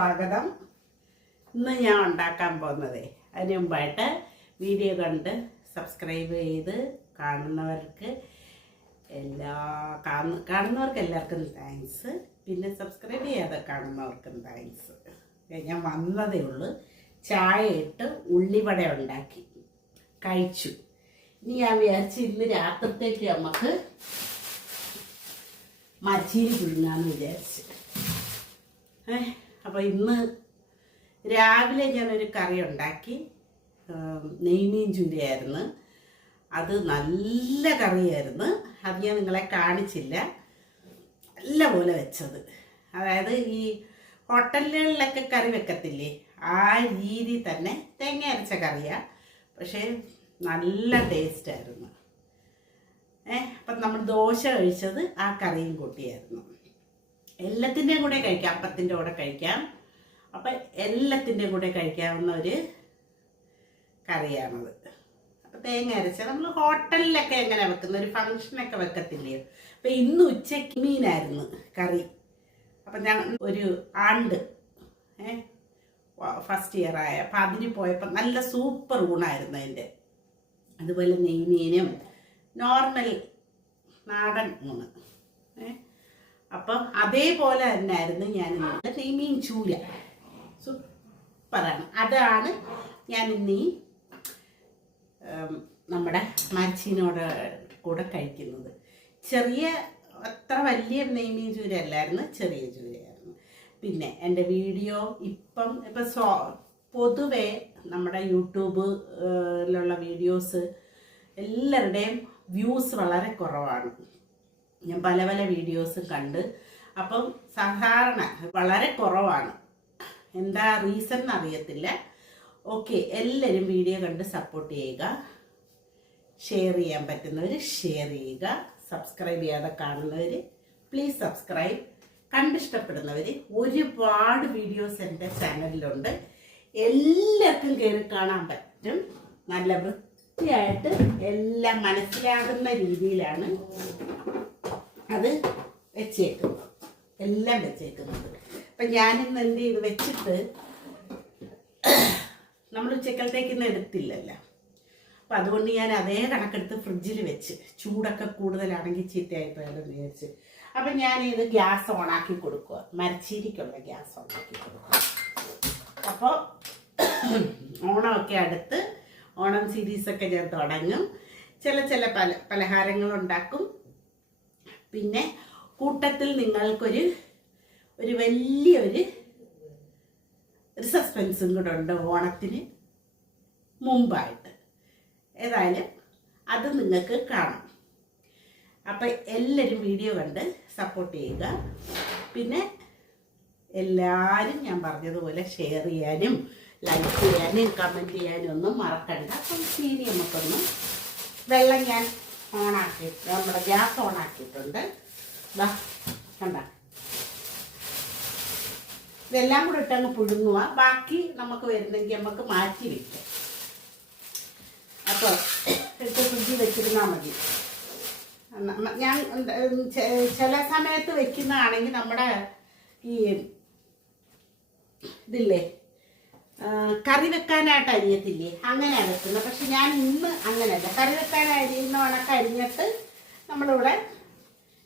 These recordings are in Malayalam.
സ്വാഗതം. ഇന്ന് ഞാൻ ഉണ്ടാക്കാൻ പോകുന്നത് അതിന് മുമ്പായിട്ട് വീഡിയോ കണ്ട് സബ്സ്ക്രൈബ് ചെയ്ത് കാണുന്നവർക്ക് എല്ലാ കാണുന്ന കാണുന്നവർക്ക് എല്ലാവർക്കും താങ്ക്സ് പിന്നെ സബ്സ്ക്രൈബ് ചെയ്യാതെ കാണുന്നവർക്കും താങ്ക്സ് ഞാൻ വന്നതേ ഉള്ളൂ. ചായ ഇട്ട് ഉള്ളിവട ഉണ്ടാക്കി. കഴിച്ചു. ഇനി ഞാൻ വിചാരിച്ച് ഇന്ന് രാത്രിത്തേക്ക് നമുക്ക് മച്ചീരി പുഴുങ്ങാന്ന് വിചാരിച്ച്. അപ്പോൾ ഇന്ന് രാവിലെ ഞാനൊരു കറി ഉണ്ടാക്കി. നെയ്മീൻ ചൂരയായിരുന്നു. അത് നല്ല കറിയായിരുന്നു. അത് ഞാൻ നിങ്ങളെ കാണിച്ചില്ല. നല്ല പോലെ വെച്ചത്. അതായത് ഈ ഹോട്ടലുകളിലൊക്കെ കറി വെക്കത്തില്ലേ? ആ രീതി തന്നെ തേങ്ങ അരച്ച കറിയാണ് പക്ഷേ നല്ല ടേസ്റ്റായിരുന്നു ഏ അപ്പം നമ്മൾ ദോശ കഴിച്ചത് ആ കറിയും കൂട്ടിയായിരുന്നു. എല്ലാത്തിന്റെയും കൂടെ കഴിക്കാം. അപ്പത്തിന്റെ കൂടെ കഴിക്കാം. അപ്പം എല്ലാത്തിന്റെയും കൂടെ കഴിക്കാവുന്ന ഒരു കറിയാണത്. അപ്പം തേങ്ങ അരച്ച നമ്മൾ ഹോട്ടലിലൊക്കെ എങ്ങനെ വെക്കുന്ന ഒരു ഫംഗ്ഷനൊക്കെ വെക്കത്തില്ലയോ അപ്പം ഇന്ന് ഉച്ചയ്ക്ക് മീനായിരുന്നു കറി. അപ്പം ഞാൻ ഒരു ആണ്ട് ഏ ഫസ്റ്റ് ഇയർ ആയ. അപ്പം അതിന് പോയപ്പോൾ നല്ല സൂപ്പർ ഊണായിരുന്നു അതിന്റെ. അതുപോലെ നെയ്മീനും നോർമൽ നാടൻ ഊണ്. അപ്പം അതേപോലെ തന്നെയായിരുന്നു ഞാൻ ഇന്നത്തെ മീൻ ചൂര സൂപ്പറാണ് അതാണ് ഞാൻ ഇന്ന് ഈ നമ്മുടെ മരച്ചീനോട് കൂടെ കഴിക്കുന്നത്. ചെറിയ അത്ര വലിയ നെയ്മീൻ ചൂര അല്ലായിരുന്നു ചെറിയ ചൂരയായിരുന്നു പിന്നെ എന്റെ വീഡിയോ ഇപ്പം ഇപ്പം സോ പൊതുവെ നമ്മുടെ യൂട്യൂബിലുള്ള വീഡിയോസ് എല്ലാവരുടെയും വ്യൂസ് വളരെ കുറവാണ്. ഞാൻ പല പല വീഡിയോസ് കണ്ട്. അപ്പം സാധാരണ വളരെ കുറവാണ്. എന്താ റീസൺ എന്നറിയത്തില്ല ഓക്കെ എല്ലാവരും വീഡിയോ കണ്ട് സപ്പോർട്ട് ചെയ്യുക. ഷെയർ ചെയ്യാൻ പറ്റുന്നവർ ഷെയർ ചെയ്യുക. സബ്സ്ക്രൈബ് ചെയ്യാതെ കാണുന്നവർ പ്ലീസ് സബ്സ്ക്രൈബ് കണ്ടിഷ്ടപ്പെടുന്നവർ ഒരുപാട് വീഡിയോസ് എന്റെ ചാനലിലുണ്ട് എല്ലാവർക്കും കയറി കാണാൻ പറ്റും. നല്ല വൃത്തിയായിട്ട് എല്ലാം മനസ്സിലാകുന്ന രീതിയിലാണ് അത് വെച്ചേക്കുന്നു. എല്ലാം വെച്ചേക്കുന്നത് അപ്പം ഞാനിന്ന് എന്ത് ചെയ്ത്? വെച്ചിട്ട് നമ്മൾ ഉച്ചക്കലത്തേക്ക് ഇന്ന് എടുത്തില്ലല്ലോ. അപ്പം അതുകൊണ്ട് ഞാൻ അതേ കണക്കെടുത്ത് ഫ്രിഡ്ജിൽ വെച്ച് ചൂടൊക്കെ കൂടുതലാണെങ്കിൽ ചീത്തയായിപ്പോയാലും വിചാരിച്ച്. അപ്പം ഞാൻ ഇത് ഗ്യാസ് ഓണാക്കി കൊടുക്കുക. മരച്ചീരിക്കുള്ള ഗ്യാസ് ഓണാക്കി കൊടുക്കുക. അപ്പോൾ ഓണമൊക്കെ അടുത്ത് ഓണം സീരീസൊക്കെ ഞാൻ തുടങ്ങും. ചില ചില പല പലഹാരങ്ങൾ ഉണ്ടാക്കും പിന്നെ കൂട്ടത്തിൽ നിങ്ങൾക്കൊരു ഒരു വലിയൊരു ഒരു സസ്പെൻസും കൂടെ ഉണ്ട് ഓണത്തിന് മുമ്പായിട്ട്. ഏതായാലും അത് നിങ്ങൾക്ക് കാണാം. അപ്പം എല്ലാവരും വീഡിയോ കണ്ട് സപ്പോർട്ട് ചെയ്യുക. പിന്നെ എല്ലാവരും ഞാൻ പറഞ്ഞതുപോലെ ഷെയർ ചെയ്യാനും ലൈക്ക് ചെയ്യാനും കമന്റ് ചെയ്യാനും ഒന്നും മറക്കണ്ട. അപ്പം ചീനി നമുക്കൊന്ന് വെള്ളം ഞാൻ ഓണാക്കി നമ്മുടെ ഗ്യാസ് ദാ കണ്ട. ഇതെല്ലാം കൂടെ ഇട്ടങ്ങ് പുഴുങ്ങുക ബാക്കി നമുക്ക് വരുന്നെങ്കിൽ നമുക്ക് മാറ്റി വെക്കാം. അപ്പോൾ ഇട്ട് ഫ്രിഡ്ജിൽ വെച്ചിരുന്നാൽ മതി. ഞാൻ ചില സമയത്ത് വെക്കുന്നതാണെങ്കിൽ നമ്മുടെ ഈ ഇതില്ലേ കറി വെക്കാനായിട്ട് അരിയത്തില്ലേ? അങ്ങനെയാണ് വെക്കുന്നത്. പക്ഷെ ഞാൻ ഇന്ന് അങ്ങനെയല്ല. കറി വെക്കാൻ അരിയുന്ന അരിഞ്ഞിട്ട് നമ്മളിവിടെ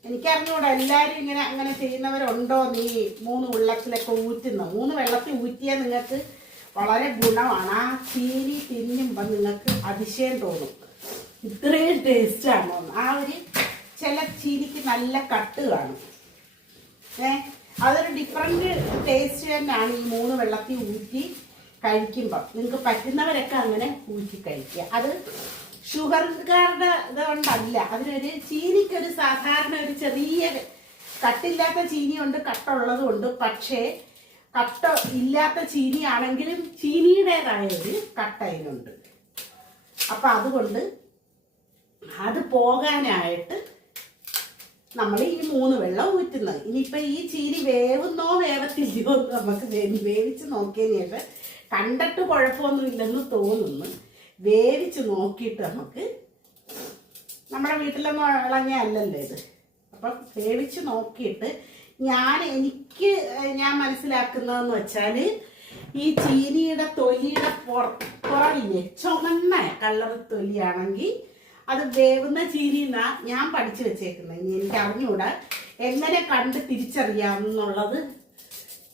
എനിക്കറിഞ്ഞൂടാ എല്ലാവരും ഇങ്ങനെ അങ്ങനെ ചെയ്യുന്നവരുണ്ടോ നീ? മൂന്ന് വെള്ളത്തിലൊക്കെ ഊറ്റുന്ന മൂന്ന് വെള്ളത്തിൽ ഊറ്റിയാൽ നിങ്ങൾക്ക് വളരെ ഗുണമാണ്. ആ ചീനി തിന്നുമ്പോൾ നിങ്ങൾക്ക് അതിശയം തോന്നും. ഇത്രയും ടേസ്റ്റാണോ ആ ഒരു ചില ചീനിക്ക് നല്ല കട്ട് കാണും. ഏ അതൊരു ഡിഫറെന്റ് ടേസ്റ്റ് തന്നെയാണ് ഈ മൂന്ന് വെള്ളത്തിൽ ഊറ്റി കഴിക്കുമ്പോൾ നിങ്ങൾക്ക് പറ്റുന്നവരൊക്കെ അങ്ങനെ ഊറ്റി കഴിക്കുക. അത് ഷുഗർകാരുടെ ഇതുകൊണ്ടല്ല അതിനൊരു ചീനിക്കൊരു സാധാരണ ഒരു ചെറിയ കട്ടില്ലാത്ത ചീനിയുണ്ട് കട്ടുള്ളതും ഉണ്ട് പക്ഷേ കട്ട ഇല്ലാത്ത ചീനി ആണെങ്കിലും ചീനിയുടേതായ ഒരു കട്ട അതിനുണ്ട്. അപ്പം അതുകൊണ്ട് അത് പോകാനായിട്ട് നമ്മൾ ഈ മൂന്ന് വെള്ളം ഊറ്റുന്നത്. ഇനിയിപ്പോൾ ഈ ചീനി വേവുന്നോ വേവത്തില്ലയോ നമുക്ക് വേവിച്ച് നോക്കിയതിന് ശേഷം കണ്ടിട്ട് കുഴപ്പമൊന്നുമില്ലെന്ന് തോന്നുന്നു. വേവിച്ച് നോക്കിയിട്ട് നമുക്ക് നമ്മുടെ വീട്ടിലൊന്നും ഇളങ്ങിയ അല്ലല്ലോ ഇത്. അപ്പം വേവിച്ച് നോക്കിയിട്ട് ഞാൻ എനിക്ക് ഞാൻ മനസ്സിലാക്കുന്നതെന്ന് വെച്ചാൽ ഈ ചീനിയുടെ തൊലിയുടെ പുറ ചുമന്ന കളർ തൊലിയാണെങ്കിൽ അത് വേവുന്ന ചീനി എന്നാ ഞാൻ പഠിച്ചു വെച്ചേക്കുന്നത് ഇനി എനിക്ക് അറിഞ്ഞുകൂടാ എങ്ങനെ കണ്ട് തിരിച്ചറിയാമെന്നുള്ളത്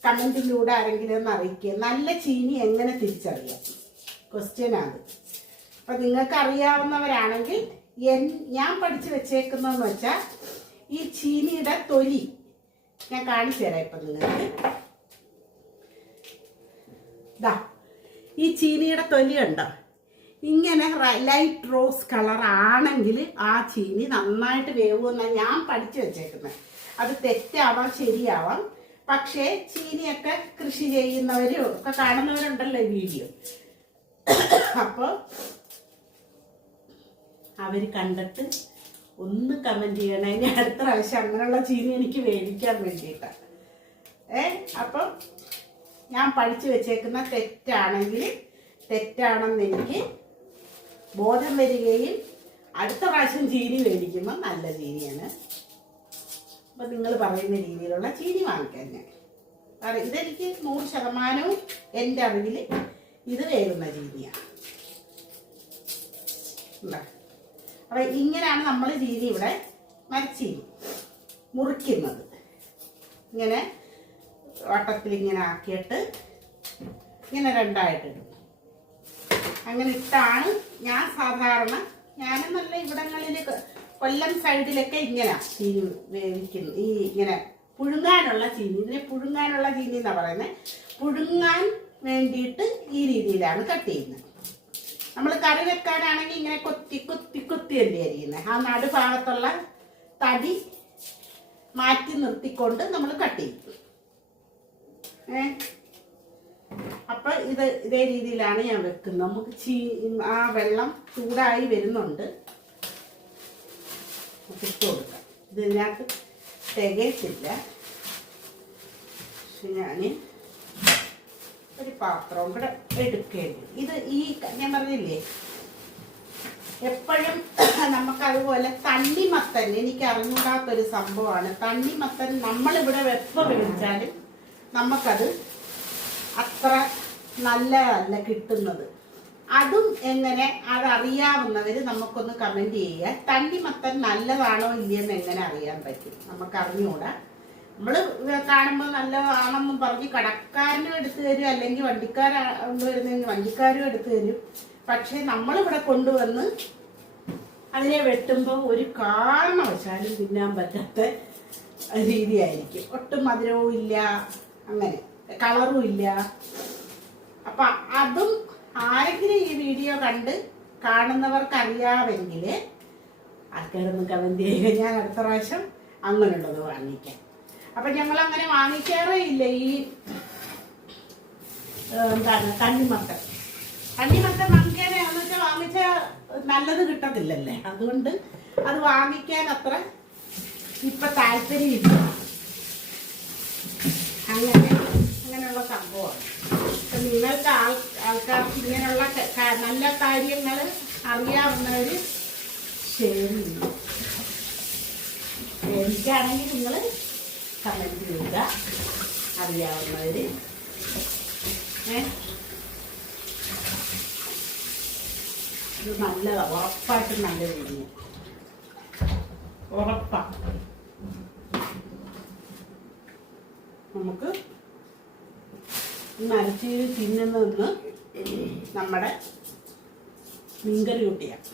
കമന്റിലൂടെ ആരെങ്കിലും ഒന്ന് അറിയിക്കുക നല്ല ചീനി എങ്ങനെ തിരിച്ചറിയാം? ക്വസ്റ്റ്യൻ അത് അപ്പം നിങ്ങൾക്ക് അറിയാവുന്നവരാണെങ്കിൽ എൻ ഞാൻ പഠിച്ചു വെച്ചേക്കുന്നതെന്ന് വെച്ചാൽ ഈ ചീനിയുടെ തൊലി ഞാൻ കാണിച്ചു തരാം ഇപ്പം നിങ്ങൾക്ക്. ഈ ചീനിയുടെ തൊലി ഉണ്ടോ ഇങ്ങനെ ലൈറ്റ് റോസ് കളർ ആണെങ്കിൽ ആ ചീനി നന്നായിട്ട് വേവുമെന്നാണ് ഞാൻ പഠിച്ചു വെച്ചേക്കുന്നത്. അത് തെറ്റാവാം ശരിയാവാം. പക്ഷേ ചീനിയൊക്കെ കൃഷി ചെയ്യുന്നവരും ഒക്കെ കാണുന്നവരുണ്ടല്ലോ വീഡിയോ. അപ്പോൾ അവർ കണ്ടിട്ട് ഒന്ന് കമന്റ് ചെയ്യണം. ഇനി അടുത്ത പ്രാവശ്യം അങ്ങനെയുള്ള ചീനി എനിക്ക് വേവിക്കാൻ വേണ്ടിയിട്ടാണ് ഏ അപ്പം ഞാൻ പഠിച്ചു വെച്ചേക്കുന്ന തെറ്റാണെങ്കിൽ തെറ്റാണെന്ന് എനിക്ക് ബോധം വരികയും അടുത്ത പ്രാവശ്യം ചീനി മേടിക്കുമ്പോൾ നല്ല ചീനിയാണ്. അപ്പം നിങ്ങൾ പറയുന്ന രീതിയിലുള്ള ചീനി വാങ്ങിക്കാൻ ഞാൻ. കാരണം ഇതെനിക്ക് നൂറ് ശതമാനവും എന്റെ അറിവിൽ ഇത് വേകുന്ന ചീനിയാണ്. ഉണ്ടോ? അപ്പം ഇങ്ങനെയാണ് നമ്മൾ രീതി ഇവിടെ മരച്ചി മുറിക്കുന്നത്. ഇങ്ങനെ വട്ടത്തിൽ ഇങ്ങനെ ആക്കിയിട്ട് ഇങ്ങനെ രണ്ടായിട്ടിടും അങ്ങനെ ഇട്ടാണ് ഞാൻ സാധാരണ ഞാനും നല്ല ഇവിടങ്ങളിൽ കൊല്ലം സൈഡിലൊക്കെ ഇങ്ങനെ ചീനി വേവിക്കുന്നു ഈ ഇങ്ങനെ പുഴുങ്ങാനുള്ള ചീനി. ഇതിനെ പുഴുങ്ങാനുള്ള ചീനി എന്നാ പറയുന്നത് പുഴുങ്ങാൻ വേണ്ടിയിട്ട് ഈ രീതിയിലാണ് കട്ട് ചെയ്യുന്നത്. നമ്മൾ കറി വെക്കാനാണെങ്കിൽ ഇങ്ങനെ കൊത്തി കൊത്തി കൊത്തി അല്ലേ അരിയുന്നത് ആ നടുഭാഗത്തുള്ള തടി മാറ്റി നിർത്തിക്കൊണ്ട് നമ്മൾ കട്ട് ചെയ്യും. ഏ? അപ്പൊ ഇത് ഇതേ രീതിയിലാണ് ഞാൻ വെക്കുന്നത്. നമുക്ക് ചീ ആ വെള്ളം ചൂടായി വരുന്നുണ്ട്. ഇട്ട് കൊടുക്കാം. ഇതിനകത്ത് തികയത്തില്ല. പക്ഷെ ഞാൻ ഒരു പാത്രവും കൂടെ എടുക്കേണ്ടി. ഇത് ഈ ഞാൻ പറഞ്ഞില്ലേ? എപ്പോഴും നമുക്ക് അതുപോലെ തണ്ണിമത്തൻ എനിക്ക് അറിഞ്ഞൂടാത്തൊരു സംഭവമാണ് തണ്ണിമത്തൻ നമ്മളിവിടെ വെപ്പം വിളിച്ചാലും നമുക്കത് അത്ര നല്ലതല്ല കിട്ടുന്നത്. അതും എങ്ങനെ അതറിയാവുന്നവർ നമുക്കൊന്ന് കമന്റ് ചെയ്യുക. തണ്ണിമത്തൻ നല്ലതാണോ ഇല്ലയെന്ന് എങ്ങനെ അറിയാൻ പറ്റും? നമുക്ക് അറിഞ്ഞുകൂടാ നമ്മൾ കാണുമ്പോൾ നല്ലതാണെന്നും പറഞ്ഞ് കടക്കാരനും എടുത്തു തരും അല്ലെങ്കിൽ വണ്ടിക്കാരാ വരുന്നെങ്കിൽ വണ്ടിക്കാരും എടുത്തു തരും. പക്ഷെ നമ്മളിവിടെ കൊണ്ടുവന്ന് അതിനെ വെട്ടുമ്പോൾ ഒരു കാരണവശാലും തിന്നാൻ പറ്റാത്ത രീതിയായിരിക്കും. ഒട്ടും മധുരവും ഇല്ല അങ്ങനെ കളറും ഇല്ല. അപ്പൊ അതും ആരെങ്കിലും ഈ വീഡിയോ കണ്ട് കാണുന്നവർക്ക് അറിയാമെങ്കിൽ ആൾക്കാരൊന്നും കമന്റ് ചെയ്യുക. ഞാൻ അടുത്ത പ്രാവശ്യം അങ്ങനെയുള്ളത് വാങ്ങിക്കാം. അപ്പൊ ഞങ്ങൾ അങ്ങനെ വാങ്ങിക്കാറേ ഇല്ല ഈ എന്താണ് തണ്ണിമത്തൻ തണ്ണിമത്തൻ വാങ്ങിക്കാനാന്ന് വെച്ചാൽ വാങ്ങിച്ച നല്ലത് കിട്ടത്തില്ലല്ലേ? അതുകൊണ്ട് അത് വാങ്ങിക്കാൻ അത്ര ഇപ്പൊ താല്പര്യമില്ല. അങ്ങനെ അങ്ങനെയുള്ള സംഭവമാണ് നിങ്ങൾക്ക് ആൾ ആൾക്കാർക്ക് ഇങ്ങനെയുള്ള നല്ല കാര്യങ്ങൾ അറിയാവുന്നവര് ചെയ്യും എനിക്കാണെങ്കിൽ നിങ്ങൾ കമന്റ് ചെയ്യുക അറിയാവുന്നവർ ഇത് നല്ലതാ ഉറപ്പായിട്ട് നല്ല രീതിയാണ് ഉറപ്പാ. നമുക്ക് മരച്ചീര് തിന്നുന്നതെന്ന് നമ്മുടെ മീൻകറി കുട്ടിയാണ്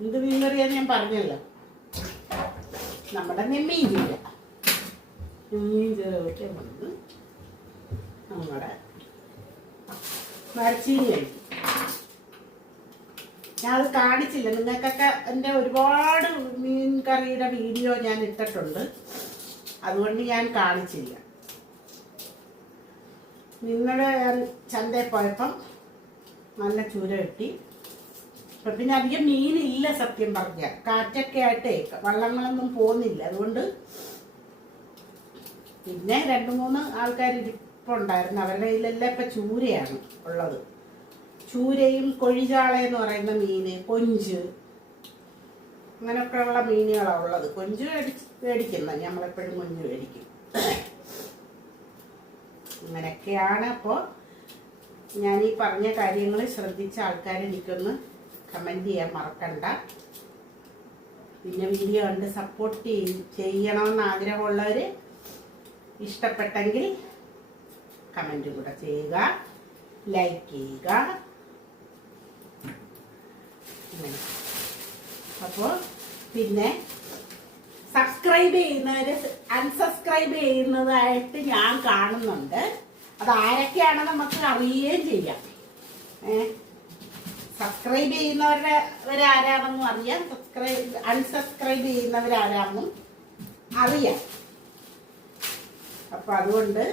എന്ത് മീൻകറിയാന്ന് ഞാൻ പറഞ്ഞല്ലോ. നമ്മുടെ നെമ്മീൻ ചീര നെമ്മീൻ ചീര കൂട്ടി വന്ന് നമ്മുടെ മരച്ചീനി ഞാൻ അത് കാണിച്ചില്ല. നിങ്ങൾക്കൊക്കെ എന്റെ ഒരുപാട് മീൻ കറിയുടെ വീഡിയോ ഞാൻ ഇട്ടിട്ടുണ്ട്. അതുകൊണ്ട് ഞാൻ കാണിച്ചില്ല. നിങ്ങളുടെ ഞാൻ ചന്തയിൽ പോയപ്പം നല്ല ചൂര കിട്ടി. പിന്നെ അധികം മീനില്ല സത്യം പറഞ്ഞ. കാറ്റൊക്കെ ആയിട്ടേ വള്ളങ്ങളൊന്നും പോകുന്നില്ല അതുകൊണ്ട് പിന്നെ രണ്ട് മൂന്ന് ആൾക്കാർ ഇരിപ്പുണ്ടായിരുന്നു. അവരുടെ കയ്യിലെല്ലാം ഇപ്പൊ ചൂരയാണ് ഉള്ളത്. ചൂരയും കൊഴിചാള എന്ന് പറയുന്ന മീന് കൊഞ്ച് അങ്ങനെയൊക്കെയുള്ള മീനുകളാണ് ഉള്ളത്. കൊഞ്ച് മേടിക്കുന്നത് നമ്മളെപ്പോഴും കൊഞ്ച് മേടിക്കും. അങ്ങനെയൊക്കെയാണ് അപ്പോൾ ഞാൻ ഈ പറഞ്ഞ കാര്യങ്ങൾ ശ്രദ്ധിച്ച ആൾക്കാർ എനിക്കൊന്ന് കമന്റ് ചെയ്യാൻ മറക്കണ്ട. പിന്നെ വീഡിയോ കണ്ട് സപ്പോർട്ട് ചെയ്യണമെന്ന് ആഗ്രഹമുള്ളവർ ഇഷ്ടപ്പെട്ടെങ്കിൽ കമന്റ് കൂടെ ചെയ്യുക ലൈക്ക് ചെയ്യുക. അപ്പോൾ പിന്നെ സബ്സ്ക്രൈബ് ചെയ്യുന്നവര് അൺസബ്സ്ക്രൈബ് ചെയ്യുന്നതായിട്ട് ഞാൻ കാണുന്നുണ്ട്. അത് ആരൊക്കെയാണ് നമുക്ക് അറിയുകയും ചെയ്യാം. ഏ? സബ്സ്ക്രൈബ് ചെയ്യുന്നവരുടെ ആരാണെന്നും അറിയാം. സബ്സ്ക്രൈബ് അൺസബ്സ്ക്രൈബ് ചെയ്യുന്നവരാരാണെന്നും അറിയാം. അപ്പൊ അതുകൊണ്ട്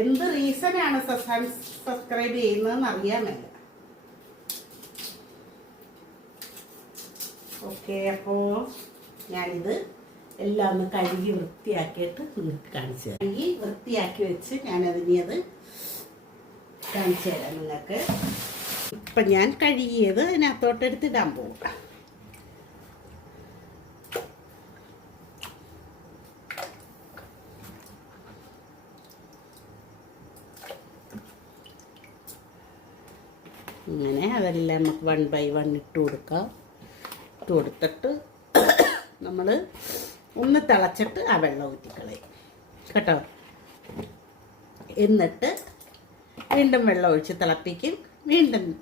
എന്ത് റീസണാണ് സബ്സ്ക്രൈബ് ചെയ്യുന്നതെന്ന് അറിയാമല്ല. ഓക്കെ അപ്പോൾ ഞാനിത് എല്ലാം ഒന്ന് കഴുകി വൃത്തിയാക്കിയിട്ട് നിങ്ങൾക്ക് കാണിച്ചു തരാം. കഴുകി വൃത്തിയാക്കി വെച്ച് ഞാനതിനെ അത് കാണിച്ചു തരാം നിങ്ങൾക്ക്. ഇപ്പം ഞാൻ കഴുകിയത് അതിനകത്തോട്ടെടുത്ത് ഇടാൻ പോകും ഇങ്ങനെ അതെല്ലാം നമുക്ക് വൺ ബൈ വൺ ഇട്ട് കൊടുക്കാം. ഇട്ട് കൊടുത്തിട്ട് നമ്മൾ ഒന്ന് തിളച്ചിട്ട് ആ വെള്ളം ഊറ്റിക്കളയും. കേട്ടോ? എന്നിട്ട് വീണ്ടും വെള്ളം ഒഴിച്ച് തിളപ്പിക്കും. വീണ്ടും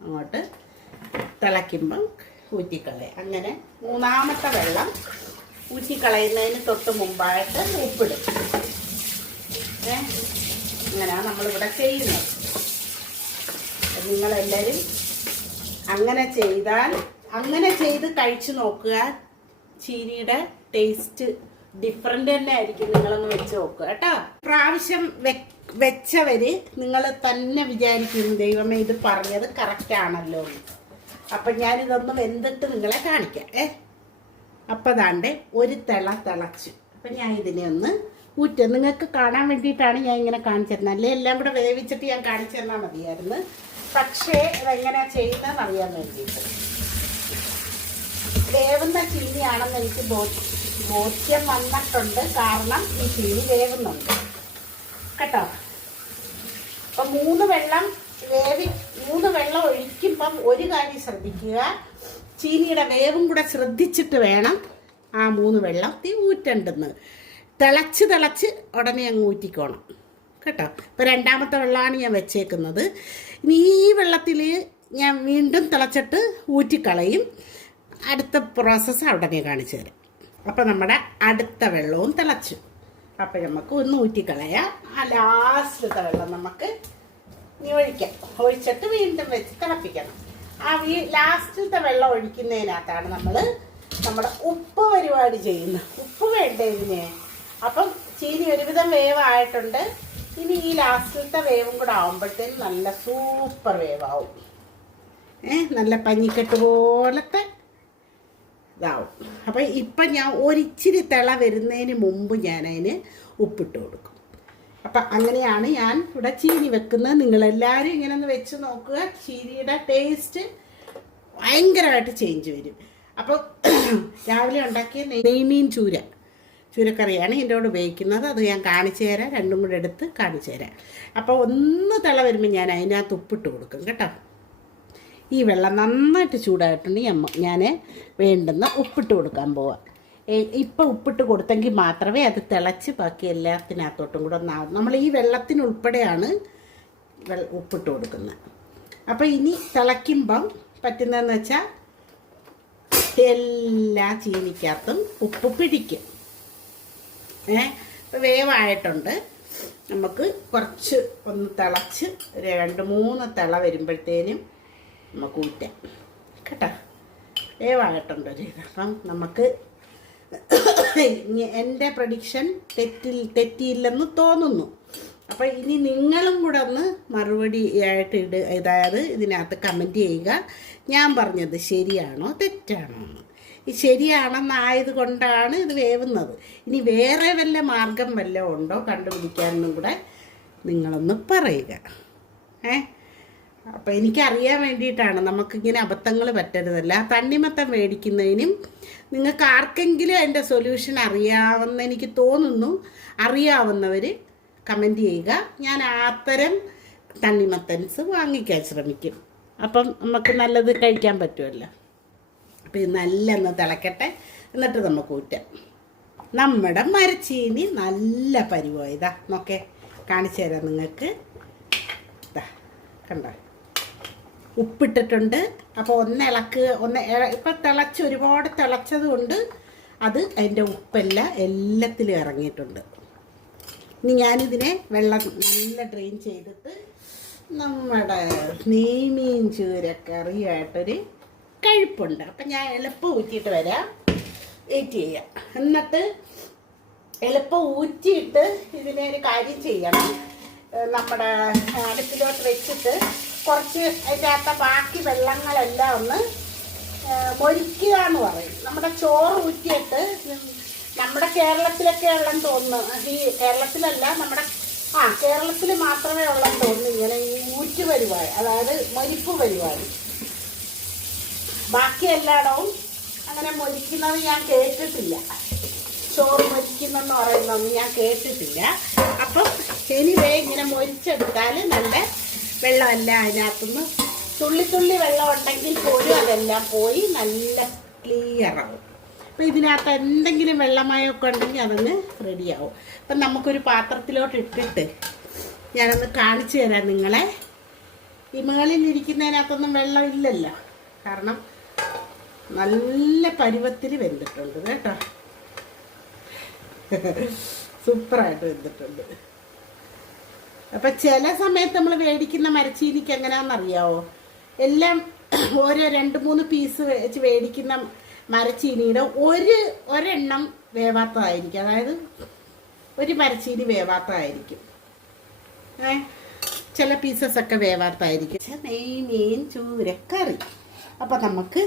അങ്ങോട്ട് തിളയ്ക്കുമ്പം ഊറ്റിക്കളയും. അങ്ങനെ മൂന്നാമത്തെ വെള്ളം ഊറ്റിക്കളയുന്നതിന് തൊട്ട് മുമ്പായിട്ട് ഉപ്പിടും. ഏ? അങ്ങനെയാണ് നമ്മളിവിടെ ചെയ്യുന്നത്. നിങ്ങളെല്ലാവരും അങ്ങനെ ചെയ്താൽ അങ്ങനെ ചെയ്ത് കഴിച്ചു നോക്കുക. ചീനിയുടെ ടേസ്റ്റ് ഡിഫറെന്റ് തന്നെ ആയിരിക്കും നിങ്ങളൊന്ന് വെച്ച് നോക്കുക കേട്ടോ? പ്രാവശ്യം വെ- വെച്ചവര് നിങ്ങൾ തന്നെ വിചാരിക്കും ദൈവമേ ഇത് പറഞ്ഞത് കറക്റ്റ് ആണല്ലോ. എന്ന്. അപ്പം ഞാനിതൊന്ന് വെന്തിട്ട് നിങ്ങളെ കാണിക്കാം ഏ? അപ്പം അതാണ്ട് ഒരു തിള തിളച്ചു. അപ്പം ഞാൻ ഇതിനെ ഒന്ന് ഊറ്റ. നിങ്ങൾക്ക് കാണാൻ വേണ്ടിയിട്ടാണ് ഞാൻ ഇങ്ങനെ കാണിച്ചിരുന്നത്. അല്ലേ? എല്ലാം കൂടെ വേവിച്ചിട്ട് ഞാൻ കാണിച്ചു തന്നാൽ മതിയായിരുന്നു. പക്ഷേ ഇതെങ്ങനെയാണ് ചെയ്യുന്നതെന്ന് അറിയാൻ വേണ്ടിയിട്ട്. വേവുന്ന ചീനിയാണെന്ന് എനിക്ക് ബോധ്യം വന്നിട്ടുണ്ട്. കാരണം ഈ ചീനി വേവുന്നുണ്ട്. കേട്ടോ? അപ്പൊ മൂന്ന് വെള്ളം വേവി മൂന്ന് വെള്ളം ഒഴിക്കുമ്പം ഒരു കാര്യം ശ്രദ്ധിക്കുക. ചീനിയുടെ വേവും കൂടെ ശ്രദ്ധിച്ചിട്ട് വേണം ആ മൂന്ന് വെള്ളം തീ ഊറ്റണ്ടെന്ന്. തിളച്ച് തിളച്ച് ഉടനെ അങ്ങ് ഊറ്റിക്കോണം. കേട്ടോ? ഇപ്പോൾ രണ്ടാമത്തെ വെള്ളമാണ് ഞാൻ വെച്ചേക്കുന്നത്. ഇനി ഈ വെള്ളത്തിൽ ഞാൻ വീണ്ടും തിളച്ചിട്ട് ഊറ്റിക്കളയും. അടുത്ത പ്രോസസ്സ് ഉടനെ കാണിച്ചു തരാം. അപ്പോൾ നമ്മുടെ അടുത്ത വെള്ളവും തിളച്ചു. അപ്പം നമുക്ക് ഒന്ന് ഊറ്റിക്കളയാം. ആ ലാസ്റ്റത്തെ വെള്ളം നമുക്ക് ഇനി ഒഴിച്ചിട്ട് വീണ്ടും വെച്ച് തിളപ്പിക്കണം. ആ വീ ലാസ്റ്റിലത്തെ വെള്ളം ഒഴിക്കുന്നതിനകത്താണ് നമ്മൾ നമ്മുടെ ഉപ്പ് പരിപാടി ചെയ്യുന്നത്. ഉപ്പ് വേണ്ടേ ഇതിന്? അപ്പം ചീനി ഒരുവിധം വേവായിട്ടുണ്ട്. ഇനി ഈ ലാസ്റ്റിലത്തെ വേവും കൂടെ ആവുമ്പോഴത്തേനും നല്ല സൂപ്പർ വേവാവും. ഏ നല്ല പഞ്ഞിക്കെട്ട് പോലത്തെ ഇതാവും. അപ്പം ഇപ്പം ഞാൻ ഒരിച്ചിരി തിള വരുന്നതിന് മുമ്പ് ഞാൻ അതിന് ഉപ്പിട്ട് കൊടുക്കും. അപ്പം അങ്ങനെയാണ് ഞാൻ ഇവിടെ ചീനി വെക്കുന്നത്. നിങ്ങളെല്ലാവരും ഇങ്ങനെ ഒന്ന് വെച്ച് നോക്കുക. ചീനിയുടെ ടേസ്റ്റ് ഭയങ്കരമായിട്ട് ചേഞ്ച് വരും. അപ്പോൾ രാവിലെ ഉണ്ടാക്കിയ നെയ്മീൻ ചൂര ചൂരക്കറിയാണ് എന്റെ കൂടെ ഉപയോഗിക്കുന്നത്. അത് ഞാൻ കാണിച്ചു തരാം. രണ്ടും കൂടെ എടുത്ത് കാണിച്ചു തരാം. അപ്പോൾ ഒന്ന് തിള വരുമ്പോൾ ഞാൻ അതിനകത്ത് ഉപ്പിട്ട് കൊടുക്കും കേട്ടോ. ഈ വെള്ളം നന്നായിട്ട് ചൂടായിട്ടുണ്ടെങ്കിൽ ഞാൻ വേണ്ടുന്ന ഉപ്പിട്ട് കൊടുക്കാൻ പോവാം. ഇപ്പം ഉപ്പിട്ട് കൊടുത്തെങ്കിൽ മാത്രമേ അത് തിളച്ച് ബാക്കി എല്ലാത്തിനകത്തോട്ടും കൂടെ ഒന്നാവും. നമ്മൾ ഈ വെള്ളത്തിനുൾപ്പെടെയാണ് വെള്ള ഉപ്പിട്ട് കൊടുക്കുന്നത്. അപ്പോൾ ഇനി തിളയ്ക്കുമ്പം പറ്റുന്നതെന്ന് വെച്ചാൽ എല്ലാ ചീനിക്കകത്തും ഉപ്പ് പിടിക്കും. ഏ വേവായിട്ടുണ്ട്. നമുക്ക് കുറച്ച് ഒന്ന് തിളച്ച് രണ്ട് മൂന്ന് തിള വരുമ്പോഴത്തേനും നമുക്ക് ഊറ്റാം. കേട്ടോ? വേവായിട്ടുണ്ട് ഒരു അപ്പം നമുക്ക് എന്റെ പ്രഡിക്ഷൻ തെറ്റിൽ തെറ്റിയില്ലെന്ന് തോന്നുന്നു. അപ്പം ഇനി നിങ്ങളും കൂടെ ഒന്ന് മറുപടി ആയിട്ട് ഇട് അതായത് ഇതിനകത്ത് കമന്റ് ചെയ്യുക. ഞാൻ പറഞ്ഞത് ശരിയാണോ തെറ്റാണോ എന്ന്. ശരിയാണെന്നായത് കൊണ്ടാണ് ഇത് വേവുന്നത്. ഇനി വേറെ വല്ല മാർഗം വല്ല ഉണ്ടോ കണ്ടുപിടിക്കാനും കൂടെ നിങ്ങളൊന്ന് പറയുക. ഏ? അപ്പം എനിക്കറിയാൻ വേണ്ടിയിട്ടാണ്. നമുക്കിങ്ങനെ അബദ്ധങ്ങൾ പറ്റരുതല്ല. തണ്ണിമത്തം മേടിക്കുന്നതിനും നിങ്ങൾക്ക് ആർക്കെങ്കിലും അതിന്റെ സൊല്യൂഷൻ അറിയാവുന്ന എനിക്ക് തോന്നുന്നു അറിയാവുന്നവർ കമന്റ് ചെയ്യുക. ഞാൻ അത്തരം തണ്ണിമത്തൻസ് വാങ്ങിക്കാൻ ശ്രമിക്കും. അപ്പം നമുക്ക് നല്ലത് കഴിക്കാൻ പറ്റുമല്ലോ. അപ്പം ഇത് നല്ല ഒന്ന് തിളക്കട്ടെ. എന്നിട്ട് നമുക്ക് ഊറ്റാം. നമ്മുടെ മരച്ചീനി നല്ല പരിവായതാ നോക്കേ. കാണിച്ചു തരാം നിങ്ങൾക്ക്. കണ്ടോ? ഉപ്പിട്ടിട്ടുണ്ട്. അപ്പോൾ ഒന്ന് ഇളക്ക് ഒന്ന് ഇപ്പം തിളച്ച് ഒരുപാട് തിളച്ചത് കൊണ്ട് അത് അതിന്റെ ഉപ്പെല്ലാം എല്ലാത്തിലും ഇറങ്ങിയിട്ടുണ്ട്. ഇനി ഞാനിതിനെ വെള്ളം നല്ല ഡ്രെയിൻ ചെയ്തിട്ട് നമ്മുടെ നെയ്മീൻ ചൂരക്കറിയായിട്ടൊരു കഴിപ്പുണ്ട്. അപ്പം ഞാൻ എളുപ്പം ഊറ്റിയിട്ട് വരാം. വെയിറ്റ് ചെയ്യാം. എന്നിട്ട് എളുപ്പം ഊറ്റിയിട്ട് ഇതിനെ ഒരു കാര്യം ചെയ്യണം. നമ്മുടെ അടുപ്പിലോട്ട് വെച്ചിട്ട് കുറച്ച് അതിന്റെ ബാക്കി വെള്ളങ്ങളെല്ലാം ഒന്ന് മൊരിക്കുക എന്ന് പറയും. നമ്മുടെ ചോറ് ഊറ്റിയിട്ട് നമ്മുടെ കേരളത്തിലൊക്കെ ഉള്ളെന്ന് തോന്നുന്നു. ഈ കേരളത്തിലല്ല നമ്മുടെ ആ കേരളത്തിൽ മാത്രമേ ഉള്ളെന്ന് തോന്നുന്നു ഇങ്ങനെ ഈ ഊറ്റ് പരിപാടി അതായത് മൊരിപ്പ് പരിപാടി. ബാക്കി എല്ലായിടവും അങ്ങനെ മൊരിക്കുന്നത് ഞാൻ കേട്ടിട്ടില്ല. ചോറ് മൊരിക്കുന്നെന്ന് പറയുന്നതൊന്നും ഞാൻ കേട്ടിട്ടില്ല. അപ്പം എനിവേ ഇങ്ങനെ മൊരിച്ചെടുത്താൽ നല്ല വെള്ളമെല്ലാം അതിനകത്തുനിന്ന് തുള്ളി തുള്ളി വെള്ളം ഉണ്ടെങ്കിൽ പോലും അതെല്ലാം പോയി നല്ല ക്ലിയറാവും അപ്പോൾ അപ്പം ഇതിനകത്ത് എന്തെങ്കിലും വെള്ളമയമൊക്കെ ഉണ്ടെങ്കിൽ അതൊന്ന് റെഡിയാവും അപ്പം നമുക്കൊരു പാത്രത്തിലോട്ട് ഇട്ടിട്ട് ഞാനൊന്ന് കാണിച്ചു തരാം നിങ്ങളെ. ഈ മുകളിൽ ഇരിക്കുന്നതിനകത്തൊന്നും വെള്ളം ഇല്ലല്ലോ. കാരണം നല്ല പരുവത്തിൽ വെന്തിട്ടുണ്ട് കേട്ടോ. സൂപ്പറായിട്ട് വെന്തിട്ടുണ്ട്. അപ്പം ചില സമയത്ത് നമ്മൾ മേടിക്കുന്ന മരച്ചീനിക്ക് എങ്ങനെയാണെന്നറിയാവോ എല്ലാം ഓരോ രണ്ട് മൂന്ന് പീസ് വെച്ച് മേടിക്കുന്ന മരച്ചീനിയുടെ ഒരു ഒരെണ്ണം വേവാത്തതായിരിക്കും. അതായത് ഒരു മരച്ചീനി വേവാത്തതായിരിക്കും. ഏ? ചില പീസസ് ഒക്കെ വേവാത്തായിരിക്കും നെയ് മീൻ ചൂരക്കറി അപ്പം നമുക്ക്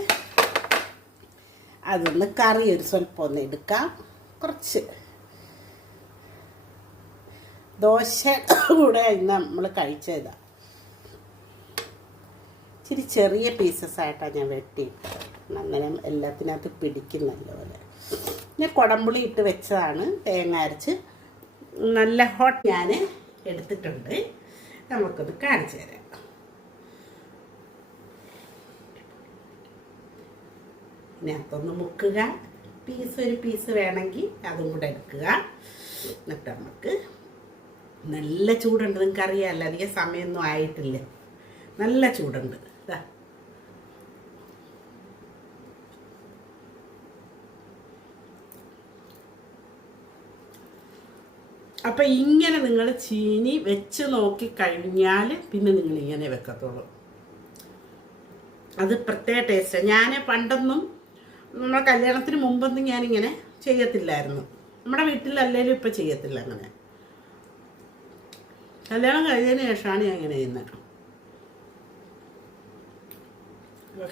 അതൊന്ന് കറി ഒരു സ്വല്പം ഒന്ന് എടുക്കാം. കുറച്ച്. ദോശ കൂടെ ഇന്ന് നമ്മൾ കഴിച്ചതാ. ഇച്ചിരി ചെറിയ പീസസ് ആയിട്ടാണ് ഞാൻ വെട്ടി അന്നേരം എല്ലാത്തിനകത്ത് പിടിക്കും നല്ലപോലെ ഞാൻ കുടമ്പുളി ഇട്ട് വെച്ചതാണ്. തേങ്ങ അരച്ച് നല്ല ഹോട്ട് ഞാൻ എടുത്തിട്ടുണ്ട്. നമുക്കത് കാണിച്ചു തരാം. ഇതിനകത്തൊന്ന് മുക്കുക. പീസ് ഒരു പീസ് വേണമെങ്കിൽ അതും കൂടെ എടുക്കുക. എന്നിട്ട് നമുക്ക് നല്ല ചൂടുണ്ട്. നിങ്ങൾക്ക് അറിയാമല്ലോ അധികം സമയമൊന്നും ആയിട്ടില്ല. നല്ല ചൂടുണ്ട്. ഇതാ അപ്പം ഇങ്ങനെ നിങ്ങൾ ചീനി വെച്ച് നോക്കി കഴിഞ്ഞാൽ പിന്നെ നിങ്ങൾ ഇങ്ങനെ വെക്കത്തുള്ളൂ. അത് പ്രത്യേക ടേസ്റ്റ് ഞാൻ പണ്ടൊന്നും നമ്മുടെ കല്യാണത്തിന് മുമ്പൊന്നും ഞാനിങ്ങനെ ചെയ്യത്തില്ലായിരുന്നു. നമ്മുടെ വീട്ടിലല്ലേലും ഇപ്പം ചെയ്യത്തില്ല അങ്ങനെ. കല്യാണം കഴിഞ്ഞതിന് ശേഷമാണ് ഞാൻ ഇങ്ങനെ ചെയ്യുന്നത്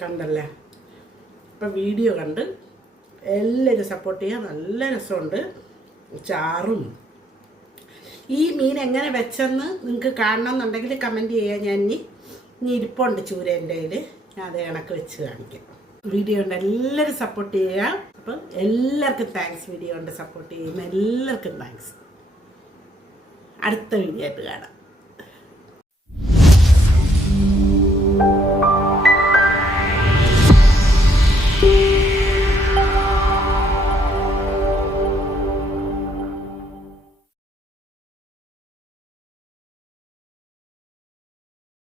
കണ്ടല്ലേ? ഇപ്പം വീഡിയോ കണ്ട് എല്ലാവരും സപ്പോർട്ട് ചെയ്യാൻ നല്ല രസമുണ്ട്. ചാറും. ഈ മീൻ എങ്ങനെ വെച്ചെന്ന് നിങ്ങൾക്ക് കാണണം എന്നുണ്ടെങ്കിൽ കമന്റ് ചെയ്യാൻ ഞാൻ ഇനി ഇനി ഇരിപ്പുണ്ട് ചൂരേന്റെ കയ്യിൽ ഞാൻ അത് കണക്ക് വെച്ച് കാണിക്കാം. വീഡിയോ ഉണ്ട് എല്ലാവരും സപ്പോർട്ട് ചെയ്യുക അപ്പം എല്ലാവർക്കും താങ്ക്സ് വീഡിയോ ഉണ്ട് സപ്പോർട്ട് ചെയ്യുന്ന എല്ലാവർക്കും താങ്ക്സ് അടുത്ത വീഡിയോ ആയിട്ട് കാണാം.